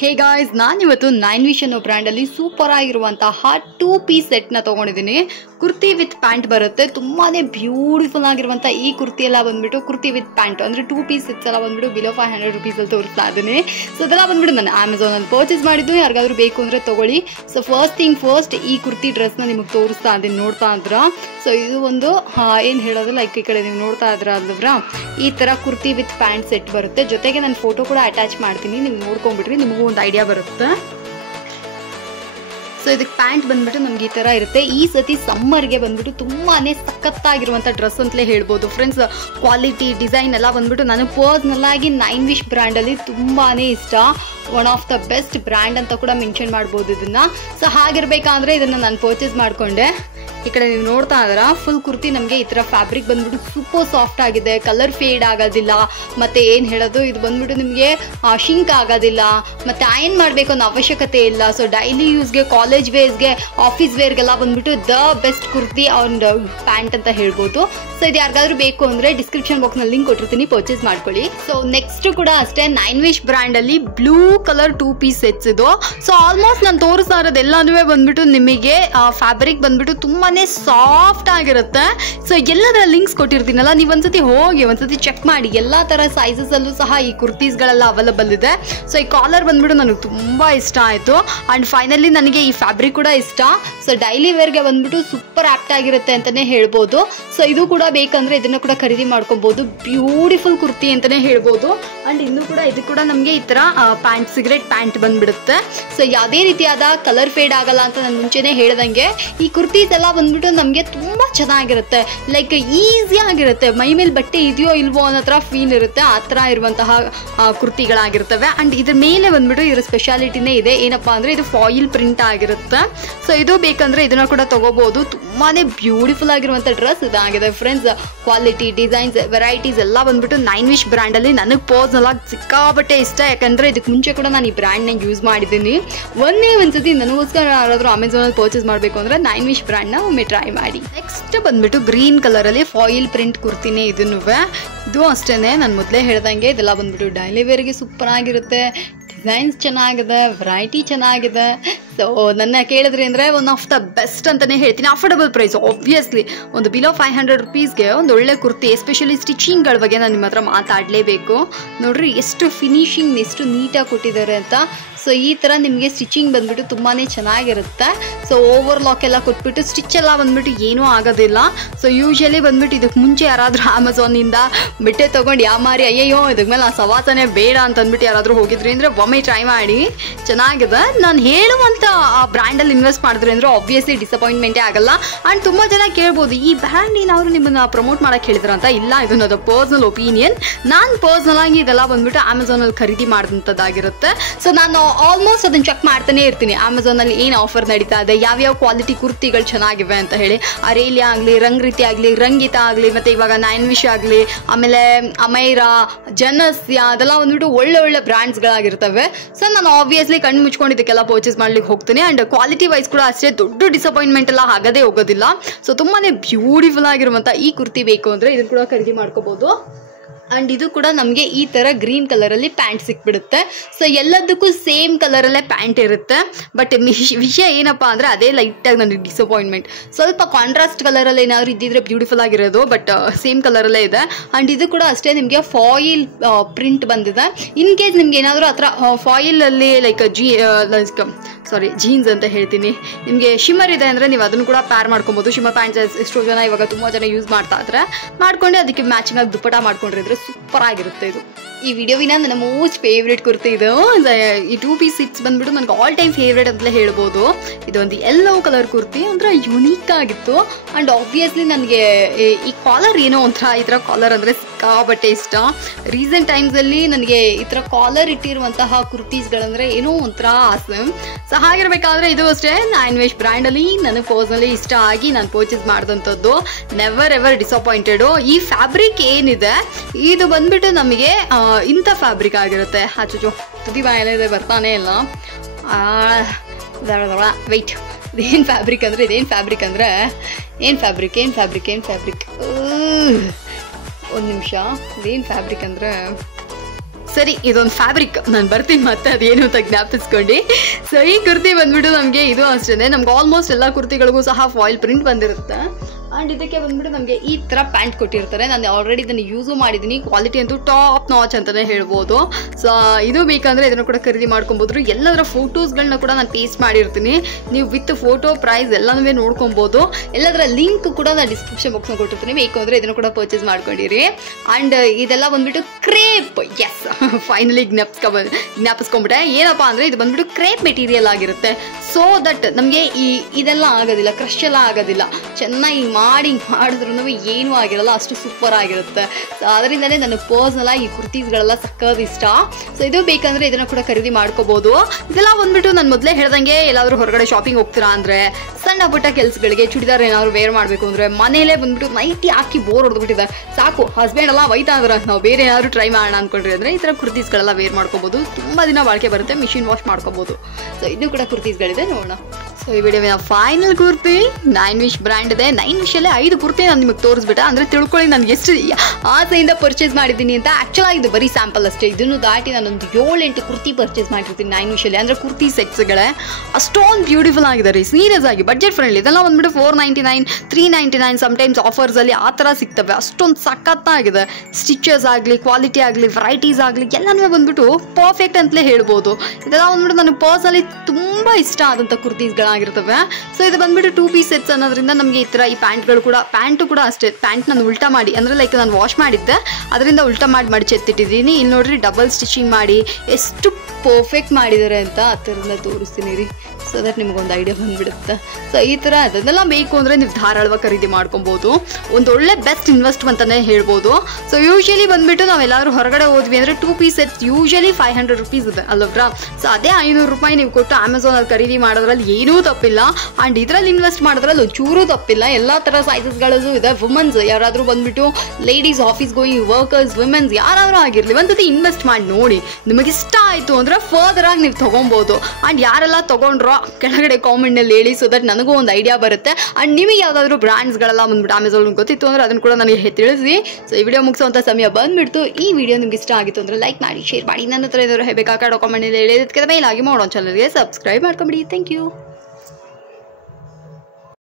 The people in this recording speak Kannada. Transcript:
ಹೇ ಗಾಯ್ಸ್, ನಾನಿವತ್ತು ನೈನ್ ವಿಶ್ ಅನ್ನೋ ಬ್ರ್ಯಾಂಡಲ್ಲಿ ಸೂಪರ್ ಆಗಿರುವಂತಹ 2 ಪೀಸ್ ಸೆಟ್ನ ತೊಗೊಂಡಿದ್ದೀನಿ. ಕುರ್ತಿ ವಿತ್ ಪ್ಯಾಂಟ್ ಬರುತ್ತೆ. ತುಂಬಾನೇ ಬ್ಯೂಟಿಫುಲ್ ಆಗಿರುವಂಥ ಈ ಕುರ್ತಿ ಎಲ್ಲ ಬಂದ್ಬಿಟ್ಟು ಕುರ್ತಿ ವಿತ್ ಪ್ಯಾಂಟ್ ಅಂದರೆ 2 ಪೀಸ್ ಸೆಟ್ಸ್ ಎಲ್ಲ ಬಂದ್ಬಿಟ್ಟು ಬಿಲೋ 500 ರುಪೀಸಲ್ಲಿ ತೋರಿಸ್ತಾ ಇದ್ದೀನಿ. ಸೊ ಅದೆಲ್ಲ ಬಂದ್ಬಿಟ್ಟು ನಾನು ಅಮೆಝಾನಲ್ಲಿ ಪರ್ಚೇಸ್ ಮಾಡಿದ್ದು. ಯಾರಿಗಾದ್ರೂ ಬೇಕು ಅಂದರೆ ತೊಗೊಳ್ಳಿ. ಸೊ ಫಸ್ಟ್ ಈ ಕುರ್ತಿ ಡ್ರೆಸ್ನ ನಿಮಗೆ ತೋರಿಸ್ತಾ ಇದ್ದೀನಿ, ನೋಡ್ತಾ ಇದ್ರ. ಸೊ ಇದು ಒಂದು ಏನು ಹೇಳೋದು, ಲೈಕ್ ಈ ಕಡೆ ನೀವು ನೋಡ್ತಾ ಇದ್ರ ಅಲ್ದ್ರ, ಈ ಥರ ಕುರ್ತಿ ವಿತ್ ಪ್ಯಾಂಟ್ ಸೆಟ್ ಬರುತ್ತೆ. ಜೊತೆಗೆ ನಾನು ಫೋಟೋ ಕೂಡ ಅಟ್ಯಾಚ್ ಮಾಡ್ತೀನಿ, ನೀವು ನೋಡ್ಕೊಂಡ್ಬಿಟ್ರಿ ನಿಮಗೂ ಒಂದು ಐಡಿಯಾ ಬರುತ್ತೆ. ಸೊ ಇದಕ್ಕೆ ಪ್ಯಾಂಟ್ ಬಂದ್ಬಿಟ್ಟು ನಮ್ಗೆ ಈ ಥರ ಇರುತ್ತೆ. ಈ ಸತಿ ಸಮ್ಮರ್ಗೆ ಬಂದ್ಬಿಟ್ಟು ತುಂಬಾನೇ ಸಖತ್ತಾಗಿರುವಂಥ ಡ್ರೆಸ್ ಅಂತಲೇ ಹೇಳ್ಬೋದು ಫ್ರೆಂಡ್ಸ್. ಕ್ವಾಲಿಟಿ ಡಿಸೈನ್ ಎಲ್ಲ ಬಂದ್ಬಿಟ್ಟು ನಾನು ಪರ್ಸ್ನಲ್ ಆಗಿ ನೈನ್ ವಿಶ್ ಬ್ರ್ಯಾಂಡಲ್ಲಿ ತುಂಬಾನೇ ಇಷ್ಟ. One of the best brand ಅಂತ ಕೂಡ ಮೆನ್ಷನ್ ಮಾಡ್ಬೋದು ಇದನ್ನ. ಸೊ ಹಾಗಿರ್ಬೇಕಾದ್ರೆ ಇದನ್ನ ನಾನು ಪರ್ಚೇಸ್ ಮಾಡ್ಕೊಂಡೆ. ಈ ಕಡೆ ನೀವು ನೋಡ್ತಾ ಇದ್ದೀರಾ, ಫುಲ್ ಕುರ್ತಿ ನಮಗೆ ಈ ಥರ ಫ್ಯಾಬ್ರಿಕ್ ಬಂದ್ಬಿಟ್ಟು ಸೂಪರ್ ಸಾಫ್ಟ್ ಆಗಿದೆ, ಕಲರ್ ಫೇಡ್ ಆಗೋದಿಲ್ಲ, ಮತ್ತೆ ಏನು ಹೇಳೋದು ಇದು ಬಂದ್ಬಿಟ್ಟು ನಿಮಗೆ ಶಿಂಕ್ ಆಗೋದಿಲ್ಲ, ಮತ್ತೆ ಅಯನ್ ಮಾಡಬೇಕು ಅನ್ನೋ ಅವಶ್ಯಕತೆ ಇಲ್ಲ. ಸೊ ಡೈಲಿ ಯೂಸ್ಗೆ, ಕಾಲೇಜ್ ವೇರ್ಸ್ಗೆ, ಆಫೀಸ್ ವೇರ್ಗೆಲ್ಲ ಬಂದ್ಬಿಟ್ಟು the best kurti and pant ಅಂತ ಹೇಳ್ಬೋದು. ಸೊ ಇದು ಯಾರಿಗಾದ್ರೂ ಬೇಕು ಅಂದರೆ ಡಿಸ್ಕ್ರಿಪ್ಷನ್ ಬಾಕ್ಸ್ನಲ್ಲಿ ಲಿಂಕ್ ಕೊಟ್ಟಿರ್ತೀನಿ, ಪರ್ಚೇಸ್ ಮಾಡ್ಕೊಳ್ಳಿ. ಸೊ ನೆಕ್ಸ್ಟ್ ಕೂಡ ಅಷ್ಟೇ, ನೈನ್ ವಿಶ್ ಬ್ರ್ಯಾಂಡಲ್ಲಿ ಬ್ಲೂ ಕಲರ್ 2 ಪೀಸ್ ಸೆಟ್ಸ್ ಇದು. ಸೊ ಆಲ್ಮೋಸ್ಟ್ ನಾನು ತೋರಿಸ್ತಾ ಇರೋದೆಲ್ಲನೂ ಬಂದ್ಬಿಟ್ಟು ನಿಮಗೆ ಫ್ಯಾಬ್ರಿಕ್ ಬಂದ್ಬಿಟ್ಟು ತುಂಬಾ ಸಾಫ್ಟ್ ಆಗಿರುತ್ತೆ. ಸೊ ಎಲ್ಲದರ ಲಿಂಕ್ಸ್ ಕೊಟ್ಟಿರ್ತೀನಲ್ಲ, ನೀವು ಒಂದ್ಸತಿ ಹೋಗಿ ಒಂದ್ಸತಿ ಚೆಕ್ ಮಾಡಿ. ಎಲ್ಲ ಥರ ಸೈಜಸ್ ಅಲ್ಲೂ ಸಹ ಈ ಕುರ್ತೀಸ್ಗಳೆಲ್ಲ ಅವೈಲಬಲ್ ಇದೆ. ಸೊ ಈ ಕಾಲರ್ ಬಂದ್ಬಿಟ್ಟು ನನಗೆ ತುಂಬಾ ಇಷ್ಟ ಆಯಿತು. ಆ್ಯಂಡ್ ಫೈನಲಿ ನನಗೆ ಈ ಫ್ಯಾಬ್ರಿಕ್ ಕೂಡ ಇಷ್ಟ. ಸೊ ಡೈಲಿ ವೇರ್ಗೆ ಬಂದ್ಬಿಟ್ಟು ಸೂಪರ್ ಆಪ್ಟ್ ಆಗಿರುತ್ತೆ ಅಂತಲೇ ಹೇಳ್ಬೋದು. ಸೊ ಇದು ಕೂಡ ಬೇಕಂದ್ರೆ ಇದನ್ನ ಕೂಡ ಖರೀದಿ ಮಾಡ್ಕೊಬೋದು. ಬ್ಯೂಟಿಫುಲ್ ಕುರ್ತಿ ಅಂತಲೇ ಹೇಳ್ಬೋದು. ಆ್ಯಂಡ್ ಇನ್ನೂ ಕೂಡ ಇದು ಕೂಡ ನಮಗೆ ಈ ಥರ ಪ್ಯಾಂಟ್, ಸಿಗರೆಟ್ ಪ್ಯಾಂಟ್ ಬಂದ್ಬಿಡುತ್ತೆ. ಸೊ ಯಾವುದೇ ರೀತಿಯಾದ ಕಲರ್ ಫೇಡ್ ಆಗಲ್ಲ ಅಂತ ನಾನು ಮುಂಚೆನೇ ಹೇಳ್ದಂಗೆ. ಈ ಕುರ್ತೀಸ್ ಎಲ್ಲ ಬಂದ್ಬಿಟ್ಟು ನಮಗೆ ತುಂಬಾ ಚೆನ್ನಾಗಿರುತ್ತೆ, ಲೈಕ್ ಈಸಿ ಆಗಿರುತ್ತೆ. ಮೈ ಮೇಲೆ ಬಟ್ಟೆ ಇದೆಯೋ ಇಲ್ವೋ ಅನ್ನೋ ಥರ ಫೀಲ್ ಇರುತ್ತೆ, ಆ ಥರ ಇರುವಂತಹ ಕುರ್ತಿಗಳಾಗಿರ್ತವೆ. ಆ್ಯಂಡ್ ಇದ್ರ ಮೇಲೆ ಬಂದ್ಬಿಟ್ಟು ಇದರ ಸ್ಪೆಷಾಲಿಟಿನೇ ಇದೆ, ಏನಪ್ಪಾ ಅಂದರೆ ಇದು ಫಾಯಿಲ್ ಪ್ರಿಂಟ್ ಆಗಿರುತ್ತೆ. ಸೊ ಇದು ಬೇಕಂದ್ರೆ ಇದನ್ನ ಕೂಡ ತಗೋಬಹುದು. ತುಂಬಾನೇ ಬ್ಯೂಟಿಫುಲ್ ಆಗಿರುವಂಥ ಡ್ರೆಸ್ ಇದಾಗಿದೆ ಫ್ರೆಂಡ್ಸ್. ಕ್ವಾಲಿಟಿ, ಡಿಸೈನ್ಸ್, ವೆರೈಟೀಸ್ ಎಲ್ಲ ಬಂದ್ಬಿಟ್ಟು ನೈನ್ ವಿಶ್ ಬ್ರ್ಯಾಂಡಲ್ಲಿ ನನಗೆ ಪರ್ಸನಲ್ ಆಗಿ ಸಿಕ್ಕಾಬಟ್ಟೆ ಇಷ್ಟ. ಯಾಕಂದರೆ ಇದಕ್ಕೆ ಮುಂಚೆ ಕೂಡ ನಾನು ಈ ಬ್ರ್ಯಾಂಡ್ನ ಯೂಸ್ ಮಾಡಿದ್ದೀನಿ. ಒಂದ್ಸತಿ ನನಗೋಸ್ಕರ ಯಾರಾದರೂ ಅಮೆಝಾನಲ್ಲಿ ಪರ್ಚೇಸ್ ಮಾಡಬೇಕು ಅಂದರೆ ನೈನ್ ವಿಶ್ ಬ್ರ್ಯಾಂಡ್ನ ಒಮ್ಮೆ ಟ್ರೈ ಮಾಡಿ. ನೆಕ್ಸ್ಟ್ ಬಂದ್ಬಿಟ್ಟು ಗ್ರೀನ್ ಕಲರಲ್ಲಿ ಫಾಯಿಲ್ ಪ್ರಿಂಟ್ ಕುರ್ತಿನೇ ಇದನ್ನು. ಇದು ಅಷ್ಟೇ, ನಾನು ಮೊದಲೇ ಹೇಳ್ದಂಗೆ ಇದೆಲ್ಲ ಬಂದ್ಬಿಟ್ಟು ಡೈಲಿ ವೇರ್ಗೆ ಸೂಪರ್ ಆಗಿರುತ್ತೆ. ಡಿಸೈನ್ಸ್ ಚೆನ್ನಾಗಿದೆ, ವೆರೈಟಿ ಚೆನ್ನಾಗಿದೆ. ಸೊ ನನ್ನ ಕೇಳಿದ್ರಿ ಅಂದರೆ ಒನ್ ಆಫ್ ದ ಬೆಸ್ಟ್ ಅಂತಲೇ ಹೇಳ್ತೀನಿ. ಅಫೋರ್ಡಬಲ್ ಪ್ರೈಸ್, ಆಬ್ವಿಯಸ್ಲಿ ಒಂದು ಬಿಲೋ 500 ರುಪೀಸ್ಗೆ ಒಂದು ಒಳ್ಳೆ ಕುರ್ತಿ. ಎಸ್ಪೆಷಲಿ ಸ್ಟಿಚಿಂಗ್ಗಳ ಬಗ್ಗೆ ನಾನು ನಿಮ್ಮ ಹತ್ರ ಮಾತಾಡಲೇಬೇಕು. ನೋಡ್ರಿ ಎಷ್ಟು ಫಿನಿಶಿಂಗ್, ಎಷ್ಟು ನೀಟಾಗಿ ಕೊಟ್ಟಿದ್ದಾರೆ ಅಂತ. ಸೊ ಈ ಥರ ನಿಮಗೆ ಸ್ಟಿಚಿಂಗ್ ಬಂದ್ಬಿಟ್ಟು ತುಂಬಾ ಚೆನ್ನಾಗಿರುತ್ತೆ. ಸೊ ಓವರ್ ಲಾಕ್ ಎಲ್ಲ ಕೊಟ್ಬಿಟ್ಟು ಸ್ಟಿಚ್ ಎಲ್ಲ ಬಂದ್ಬಿಟ್ಟು ಏನೂ ಆಗೋದಿಲ್ಲ. ಸೊ ಯೂಶಲಿ ಬಂದ್ಬಿಟ್ಟು ಇದಕ್ಕೆ ಮುಂಚೆ ಯಾರಾದರೂ ಅಮೆಝಾನಿಂದ ಬಟ್ಟೆ ತೊಗೊಂಡು ಯಾಮಾರಿ ಅಯ್ಯಯ್ಯೋ ಇದಕ್ಕೆ ಮೇಲೆ ಆ ಸವಾಸನೆ ಬೇಡ ಅಂತಂದ್ಬಿಟ್ಟು ಯಾರಾದರೂ ಹೋಗಿದ್ರಿ ಅಂದರೆ ಒಮ್ಮೆ ಟ್ರೈ ಮಾಡಿ, ಚೆನ್ನಾಗಿದೆ. ನಾನು ಹೇಳುವಂಥ ಆ ಬ್ರ್ಯಾಂಡಲ್ಲಿ ಇನ್ವೆಸ್ಟ್ ಮಾಡಿದ್ರಿ ಅಂದರೆ ಆಬ್ವಿಯಸ್ಲಿ ಡಿಸಪಾಯಿಂಟ್ಮೆಂಟೇ ಆಗಲ್ಲ. ಆ್ಯಂಡ್ ತುಂಬ ಜನ ಕೇಳ್ಬೋದು, ಈ ಬ್ರ್ಯಾಂಡ್ ಏನಾದ್ರು ನಿಮ್ಮನ್ನು ಪ್ರಮೋಟ್ ಮಾಡೋಕ್ಕೆ ಹೇಳಿದ್ರ ಅಂತ. ಇಲ್ಲ, ಇದು ನನ್ನ ಪರ್ಸ್ನಲ್ ಒಪಿನಿಯನ್. ನಾನು ಪರ್ಸ್ನಲ್ ಆಗಿ ಇದೆಲ್ಲ ಬಂದ್ಬಿಟ್ಟು ಅಮೆಝಾನಲ್ಲಿ ಖರೀದಿ ಮಾಡಿದಂಥದ್ದಾಗಿರುತ್ತೆ. ಸೊ ನಾನು ಆಲ್ಮೋಸ್ಟ್ ಅದನ್ನು ಚೆಕ್ ಮಾಡ್ತಾನೆ ಇರ್ತೀನಿ, ಅಮೆಝಾನಲ್ಲಿ ಏನು ಆಫರ್ ನಡೀತಾ ಇದೆ, ಯಾವ್ಯಾವ ಕ್ವಾಲಿಟಿ ಕುರ್ತಿಗಳು ಚೆನ್ನಾಗಿವೆ ಅಂತ ಹೇಳಿ. ಅರೇಲಿಯಾ ಆಗಲಿ, ರಂಗ್ರೀತಿ ಆಗಲಿ, ರಂಗಿತ ಆಗಲಿ, ಮತ್ತು ಇವಾಗ ನೈನ್ ವಿಶ್ ಆಗಲಿ, ಆಮೇಲೆ ಅಮೈರಾ, ಜನಸ್ಯ, ಅದೆಲ್ಲ ಬಂದ್ಬಿಟ್ಟು ಒಳ್ಳೆ ಬ್ರ್ಯಾಂಡ್ಸ್ಗಳಾಗಿರ್ತವೆ. ಸೊ ನಾನು ಆಬ್ವಿಯಸ್ಲಿ ಕಣ್ಣು ಮುಚ್ಕೊಂಡು ಇದಕ್ಕೆಲ್ಲ ಪರ್ಚೇಸ್ ಮಾಡ್ಲಿಕ್ಕೆ ಹೋಗ್ತೀನಿ. ಆ್ಯಂಡ್ ಕ್ವಾಲಿಟಿ ವೈಸ್ ಕೂಡ ಅಷ್ಟೇ ದೊಡ್ಡ ಡಿಸಪಾಯಿಂಟ್ಮೆಂಟ್ ಎಲ್ಲ ಆಗದೇ ಹೋಗೋದಿಲ್ಲ. ಸೊ ತುಂಬಾ ಬ್ಯೂಟಿಫುಲ್ ಆಗಿರುವಂಥ ಈ ಕುರ್ತಿ ಬೇಕು ಅಂದರೆ ಇದನ್ನು ಕೂಡ ಖರೀದಿ ಮಾಡ್ಕೋಬೋದು. ಆ್ಯಂಡ್ ಇದು ಕೂಡ ನಮಗೆ ಈ ಥರ ಗ್ರೀನ್ ಕಲರಲ್ಲಿ ಪ್ಯಾಂಟ್ ಸಿಕ್ಬಿಡುತ್ತೆ. ಸೊ ಎಲ್ಲದಕ್ಕೂ ಸೇಮ್ ಕಲರಲ್ಲೇ ಪ್ಯಾಂಟ್ ಇರುತ್ತೆ. ಬಟ್ ವಿಷಯ ಏನಪ್ಪ ಅಂದರೆ ಅದೇ ಲೈಟಾಗಿ ನನಗೆ ಡಿಸಪಾಯಿಂಟ್ಮೆಂಟ್. ಸ್ವಲ್ಪ ಕಾಂಟ್ರಾಸ್ಟ್ ಕಲರಲ್ಲಿ ಏನಾದರೂ ಇದ್ದಿದ್ರೆ ಬ್ಯೂಟಿಫುಲ್ ಆಗಿರೋದು, ಬಟ್ ಸೇಮ್ ಕಲರಲ್ಲೇ ಇದೆ. ಆ್ಯಂಡ್ ಇದು ಕೂಡ ಅಷ್ಟೇ ನಿಮಗೆ ಫಾಯಿಲ್ ಪ್ರಿಂಟ್ ಬಂದಿದೆ. ಇನ್ ಕೇಸ್ ನಿಮ್ಗೆ ಏನಾದರೂ ಆ ಥರ ಫಾಯಿಲಲ್ಲಿ ಲೈಕ್ ಜೀನ್ಸ್ ಅಂತ ಹೇಳ್ತೀನಿ, ನಿಮಗೆ ಶಿಮ್ಮರ್ ಇದೆ ಅಂದರೆ ನೀವು ಅದನ್ನು ಕೂಡ ಪ್ಯಾರ್ ಮಾಡ್ಕೊಬೋದು. ಶಿಮ್ಮರ್ ಪ್ಯಾಂಟ್ಸ್ ಎಷ್ಟೋ ಜನ ಇವಾಗ ತುಂಬ ಜನ ಯೂಸ್ ಮಾಡ್ತಾ ಇದ್ರೆ ಮಾಡ್ಕೊಂಡು ಅದಕ್ಕೆ ಮ್ಯಾಚಿಂಗ್ ಆಗಿ ದುಪ್ಪಟ ಮಾಡ್ಕೊಂಡಿದ್ರೆ ಸೂಪರ್ ಆಗಿರುತ್ತೆ. ಇದು ಈ ವಿಡಿಯೋವಿನ ನನ್ನ ಮೋಸ್ಟ್ ಫೇವ್ರೇಟ್ ಕುರ್ತಿ ಇದು. ಈ 2 ಪೀಸ್ ಸೆಟ್ಸ್ ಬಂದ್ಬಿಟ್ಟು ನನಗೆ ಆಲ್ ಟೈಮ್ ಫೇವ್ರೇಟ್ ಅಂತಲೇ ಹೇಳ್ಬೋದು. ಇದೊಂದು ಯೆಲ್ಲೋ ಕಲರ್ ಕುರ್ತಿ, ಒಂಥರ ಯುನೀಕ್ ಆಗಿತ್ತು. ಆ್ಯಂಡ್ ಆಬ್ವಿಯಸ್ಲಿ ನನಗೆ ಈ ಕಾಲರ್ ಏನೋ ಒಂಥರ, ಈ ಥರ ಕಾಲರ್ ಅಂದರೆ ಸಿಕ್ಕಾಬಟ್ಟೆ ಇಷ್ಟ. ರೀಸೆಂಟ್ ಟೈಮ್ಸಲ್ಲಿ ನನಗೆ ಈ ಥರ ಕಾಲರ್ ಇಟ್ಟಿರುವಂತಹ ಕುರ್ತೀಸ್ಗಳಂದರೆ ಏನೋ ಒಂಥರ ಆಸೆ. ಸೊ ಹಾಗಿರ್ಬೇಕಾದ್ರೆ ಇದು ಅಷ್ಟೇ ನೈನ್ ವಿಶ್ ಬ್ರ್ಯಾಂಡಲ್ಲಿ ನನಗೆ ಪರ್ಸ್ನಲಿ ಇಷ್ಟ ಆಗಿ ನಾನು ಪರ್ಚೇಸ್ ಮಾಡಿದಂಥದ್ದು. Never ever disappointed. ಈ ಫ್ಯಾಬ್ರಿಕ್ ಏನಿದೆ ಇದು ಬಂದ್ಬಿಟ್ಟು ನಮಗೆ ಇಂಥ ಫ್ಯಾಬ್ರಿಕ್ ಆಗಿರುತ್ತೆ. ಆಚು ತುದಿ ಬಾಯಲ್ಲೇ ಬರ್ತಾನೆ ಇಲ್ಲ. ವೆಯ್ಟ್, ಇದೇನು ಫ್ಯಾಬ್ರಿಕ್ ಅಂದರೆ ಏನು ಫ್ಯಾಬ್ರಿಕ್ ಒಂದು ನಿಮಿಷ. ಇದೇನು ಫ್ಯಾಬ್ರಿಕ್ ಅಂದರೆ ಸರಿ ಇದೊಂದು ಫ್ಯಾಬ್ರಿಕ್, ನಾನು ಬರ್ತೀನಿ ಮತ್ತೆ ಅದೇನು ಅಂತ ಜ್ಞಾಪಿಸ್ಕೊಂಡು. ಸೊ ಈ ಕುರ್ತಿ ಬಂದ್ಬಿಟ್ಟು ನಮಗೆ ಇದು ಅಷ್ಟೇ, ನಮ್ಗೆ ಆಲ್ಮೋಸ್ಟ್ ಎಲ್ಲ ಕುರ್ತಿಗಳಿಗೂ ಸಹ ಫಾಯಿಲ್ ಪ್ರಿಂಟ್ ಬಂದಿರುತ್ತೆ. ಆ್ಯಂಡ್ ಇದಕ್ಕೆ ಬಂದ್ಬಿಟ್ಟು ನಮಗೆ ಈ ಥರ ಪ್ಯಾಂಟ್ ಕೊಟ್ಟಿರ್ತಾರೆ. ನಾನು ಆಲ್ರೆಡಿ ಇದನ್ನು ಯೂಸು ಮಾಡಿದ್ದೀನಿ. ಕ್ವಾಲಿಟಿ ಅಂತೂ ಟಾಪ್ ನಾಚ್ ಅಂತಲೇ ಹೇಳ್ಬೋದು. ಸೊ ಇದು ಬೇಕಂದರೆ ಇದನ್ನು ಕೂಡ ಖರೀದಿ ಮಾಡ್ಕೊಬೋದು. ಎಲ್ಲದರ ಫೋಟೋಸ್ಗಳನ್ನ ಕೂಡ ನಾನು ಪೇಸ್ಟ್ ಮಾಡಿರ್ತೀನಿ, ನೀವು ವಿತ್ ಫೋಟೋ ಪ್ರೈಸ್ ಎಲ್ಲನೂ ನೋಡ್ಕೊಬೋದು. ಎಲ್ಲದರ ಲಿಂಕ್ ಕೂಡ ನಾನು ಡಿಸ್ಕ್ರಿಪ್ಷನ್ ಬಾಕ್ಸ್ನ ಕೊಟ್ಟಿರ್ತೀನಿ, ಬೇಕು ಅಂದರೆ ಇದನ್ನು ಕೂಡ ಪರ್ಚೇಸ್ ಮಾಡ್ಕೊಂಡಿರಿ. ಆ್ಯಂಡ್ ಇದೆಲ್ಲ ಬಂದ್ಬಿಟ್ಟು ಕ್ರೇಪ್, ಎಸ್ ಫೈನಲಿ ಜ್ಞಾಪಿಸ್ಕೊಂಬಿಟ್ಟೆ. ಏನಪ್ಪ ಅಂದರೆ ಇದು ಬಂದ್ಬಿಟ್ಟು ಕ್ರೇಪ್ ಮೆಟೀರಿಯಲ್ ಆಗಿರುತ್ತೆ. ಸೊ ದಟ್ ನಮಗೆ ಇದೆಲ್ಲ ಆಗೋದಿಲ್ಲ, ಕ್ರಶ್ ಎಲ್ಲ ಆಗೋದಿಲ್ಲ. ಚೆನ್ನಾಗಿ ಮಾಡಿದ್ರೂ ಏನೂ ಆಗಿರಲ್ಲ, ಅಷ್ಟು ಸೂಪರ್ ಆಗಿರುತ್ತೆ. ಸೊ ಅದರಿಂದಲೇ ನನ್ನ ಪರ್ಸ್ನಲಾಗಿ ಈ ಕುರ್ತೀಸ್ಗಳೆಲ್ಲ ಸಕ್ಕತ್ ಇಷ್ಟ. ಸೊ ಇದು ಬೇಕಂದರೆ ಇದನ್ನು ಕೂಡ ಖರೀದಿ ಮಾಡ್ಕೋಬೋದು. ಇದೆಲ್ಲ ಬಂದ್ಬಿಟ್ಟು ನಾನು ಮೊದಲೇ ಹೇಳ್ದಂಗೆ ಎಲ್ಲಾದರೂ ಹೊರಗಡೆ ಶಾಪಿಂಗ್ ಹೋಗ್ತೀರಾ ಅಂದರೆ, ಸಣ್ಣ ಪುಟ್ಟ ಕೆಲಸಗಳಿಗೆ ಚೂಡಿದಾರ್ ಏನಾದ್ರು ವೇರ್ ಮಾಡಬೇಕು ಅಂದರೆ, ಮನೇಲೇ ಬಂದ್ಬಿಟ್ಟು ನೈಟಿ ಹಾಕಿ ಬೋರ್ ಹೊಡೆದ್ಬಿಟ್ಟಿದೆ, ಸಾಕು ಹಸ್ಬೆಂಡ್ ಎಲ್ಲ ವೈತಾ ಅಂದ್ರೆ ನಾವು ಬೇರೆ ಏನಾದ್ರು ಟ್ರೈ ಮಾಡೋಣ ಅಂದ್ಕೊಂಡ್ರಿ ಅಂದರೆ ಈ ಥರ ಕುರ್ತೀಸ್ಗಳೆಲ್ಲ ವೇರ್ ಮಾಡ್ಕೋಬೋದು. ತುಂಬ ದಿನ ಬಾಳಿಕೆ ಬರುತ್ತೆ, ಮಿಷಿನ್ ವಾಶ್ ಮಾಡ್ಕೋಬೋದು. ಸೊ ಇದು ಕೂಡ ಕುರ್ತೀಸ್ಗಳಿದೆ, ನೋಡೋಣ. ಸೊ ಈ ವಿಡಿಯೋವಿನ ಫೈನಲ್ ಕುರ್ತಿ 9wish ಬ್ರ್ಯಾಂಡ್ ಇದೆ. 9wishಲ್ಲೇ 5 ಕುರ್ತಿ ನಾನು ನಿಮಗೆ ತೋರಿಸ್ಬಿಟ್ಟೆ, ಅಂದರೆ ತಿಳ್ಕೊಳ್ಳಿ ನಾನು ಎಷ್ಟು ಆಸೆಯಿಂದ ಪರ್ಚೇಸ್ ಮಾಡಿದ್ದೀನಿ ಅಂತ. ಆ್ಯಕ್ಚುಲಾಗಿ ಇದು ಬರೀ ಸ್ಯಾಂಪಲ್ ಅಷ್ಟೇ, ಇದನ್ನು ದಾಟಿ ನಾನೊಂದು 7-8 ಕುರ್ತಿ ಪರ್ಚೇಸ್ ಮಾಡಿರ್ತೀನಿ 9wishಲ್ಲಿ. ಅಂದರೆ ಕುರ್ತಿ ಸೆಟ್ಸ್ಗಳೇ ಅಷ್ಟೊಂದು ಬ್ಯೂಟಿಫುಲ್ ಆಗಿದೆ ರೀ, ಸೀರಿಯಸ್ ಆಗಿ ಬಡ್ಜೆಟ್ ಫ್ರೆಂಡ್ಲಿ. ಇದೆಲ್ಲ ಬಂದ್ಬಿಟ್ಟು 499, 399 ಸಮಟೈಮ್ಸ್ ಆಫರ್ಸಲ್ಲಿ ಆ ಥರ ಸಿಗ್ತವೆ. ಅಷ್ಟೊಂದು ಸಖತ್ತಾಗಿದೆ. ಸ್ಟಿಚಸ್ ಆಗಲಿ, ಕ್ವಾಲಿಟಿ ಆಗಲಿ, ವೆರೈಟೀಸ್ ಆಗಲಿ ಎಲ್ಲನೂ ಬಂದ್ಬಿಟ್ಟು ಪರ್ಫೆಕ್ಟ್ ಅಂತಲೇ ಹೇಳ್ಬೋದು. ಇದೆಲ್ಲ ಬಂದ್ಬಿಟ್ಟು ನನಗೆ ಪರ್ಸನಲಿ ತುಂಬ ಇಷ್ಟ ಆದಂಥ ಕುರ್ತೀಸ್ಗಳಾಗಿರ್ತವೆ. ಸೊ ಇದು ಬಂದ್ಬಿಟ್ಟು 2 ಪೀಸ್ ಸೆಟ್ಸ್ ಅನ್ನೋದ್ರಿಂದ ನಮಗೆ ಈ ಥರ ಈ ಪ್ಯಾಂಟು ಕೂಡ ಅಷ್ಟೇ. ಪ್ಯಾಂಟ್ ನಾನು ಉಲ್ಟಾ ಮಾಡಿ, ಅಂದರೆ ಲೈಕ್ ನಾನು ವಾಶ್ ಮಾಡಿದ್ದೆ, ಅದರಿಂದ ಉಲ್ಟಾ ಮಾಡಿ ಮಡಿಚೆತ್ತಿಟ್ಟಿದ್ದೀನಿ. ಇಲ್ಲಿ ನೋಡ್ರಿ ಡಬಲ್ ಸ್ಟಿಚಿಂಗ್ ಮಾಡಿ ಎಷ್ಟು ಪರ್ಫೆಕ್ಟ್ ಮಾಡಿದ್ದಾರೆ ಅಂತ ಆ ಥರದಿಂದ ತೋರಿಸ್ತೀನಿ ರೀ. ಸೊ ದಟ್ ನಿಮಗೊಂದು ಐಡಿಯಾ ಬಂದುಬಿಡುತ್ತೆ. ಸೊ ಈ ಥರ ಅದನ್ನೆಲ್ಲ ಬೇಕು ಅಂದರೆ ನೀವು ಧಾರಾಳವಾಗಿ ಖರೀದಿ ಮಾಡ್ಕೊಬೋದು. ಒಂದು ಒಳ್ಳೆ ಬೆಸ್ಟ್ ಇನ್ವೆಸ್ಟ್ಮೆಂಟ್ ಅಂತಲೇ ಹೇಳ್ಬೋದು. ಸೊ ಯೂಶಲಿ ಬಂದುಬಿಟ್ಟು ನಾವೆಲ್ಲರೂ ಹೊರಗಡೆ ಹೋದ್ವಿ ಅಂದರೆ 2 ಪೀಸ್ ಸೆಟ್ಸ್ ಯೂಶಲಿ 500 rupees ಇದೆ ಅಲ್ಲವ್ರಾ. ಸೊ ಅದೇ 500 ರೂಪಾಯಿ ನೀವು ಕೊಟ್ಟು ಅಮೆಝಾನಲ್ಲಿ ಖರೀದಿ ಮಾಡೋದ್ರಲ್ಲಿ ಏನೂ ತಪ್ಪಿಲ್ಲ. ಆ್ಯಂಡ್ ಇದರಲ್ಲಿ ಇನ್ವೆಸ್ಟ್ ಮಾಡೋದ್ರಲ್ಲಿ ಒಂಚೂರು ತಪ್ಪಿಲ್ಲ. ಎಲ್ಲ ಥರ ಸೈಜಸ್ಗಳಲ್ಲೂ ಇದೆ. ವುಮೆನ್ಸ್ ಯಾರಾದರೂ ಬಂದುಬಿಟ್ಟು ladies, office going workers, women's ಯಾರಾದರೂ ಆಗಿರಲಿ, ಒಂದ್ಸತಿ ಇನ್ವೆಸ್ಟ್ ಮಾಡಿ ನೋಡಿ. ನಿಮಗೆ ಇಷ್ಟ ಆಯಿತು ಅಂದರೆ ಫರ್ದರ್ ಆಗಿ ನೀವು ತೊಗೊಬೋದು. ಆ್ಯಂಡ್ ಯಾರೆಲ್ಲ ತೊಗೊಂಡ್ರೋ ಕೆಳಗಡೆ ಕಾಮೆಂಟ್ನಲ್ಲಿ ಹೇಳಿ, ಸೊ ದಟ್ ನನಗೂ ಒಂದು ಐಡಿಯಾ ಬರುತ್ತೆ. ಆ್ಯಂಡ್ ನಿಮಗೆ ಯಾವುದಾದ್ರೂ ಬ್ರ್ಯಾಂಡ್ಸ್ಗಳೆಲ್ಲ ಬಂದ್ಬಿಟ್ಟು ಅಮೆಝಾನ್ ಗೊತ್ತಿತ್ತು ಅಂದರೆ ಅದನ್ನು ಕೂಡ ನನಗೆ ತಿಳಿಸಿ. ಸೊ ಈ ವಿಡಿಯೋ ಮುಗಿಸೋಂಥ ಸಮಯ ಬಂದುಬಿಡ್ತು. ಈ ವಿಡಿಯೋ ನಿಮ್ಗೆ ಇಷ್ಟ ಆಗಿತ್ತು ಅಂದರೆ ಲೈಕ್ ಮಾಡಿ, ಶೇರ್ ಮಾಡಿ. ನನ್ನ ಹತ್ರ ಏನಾದರೂ ಬೇಕಾಗೋ ಕಾಮೆಂಟ್ನಲ್ಲಿ ಹೇಳಿ, ಅದಕ್ಕೆ ಮೇಲಾಗಿ ಮಾಡೋಣ ಚಾನಲ್ಗೆ ಸಬ್ಸ್ಕ್ರೈಬ್ ಮಾಡ್ಕೊಂಬಿಡಿ. Thank you.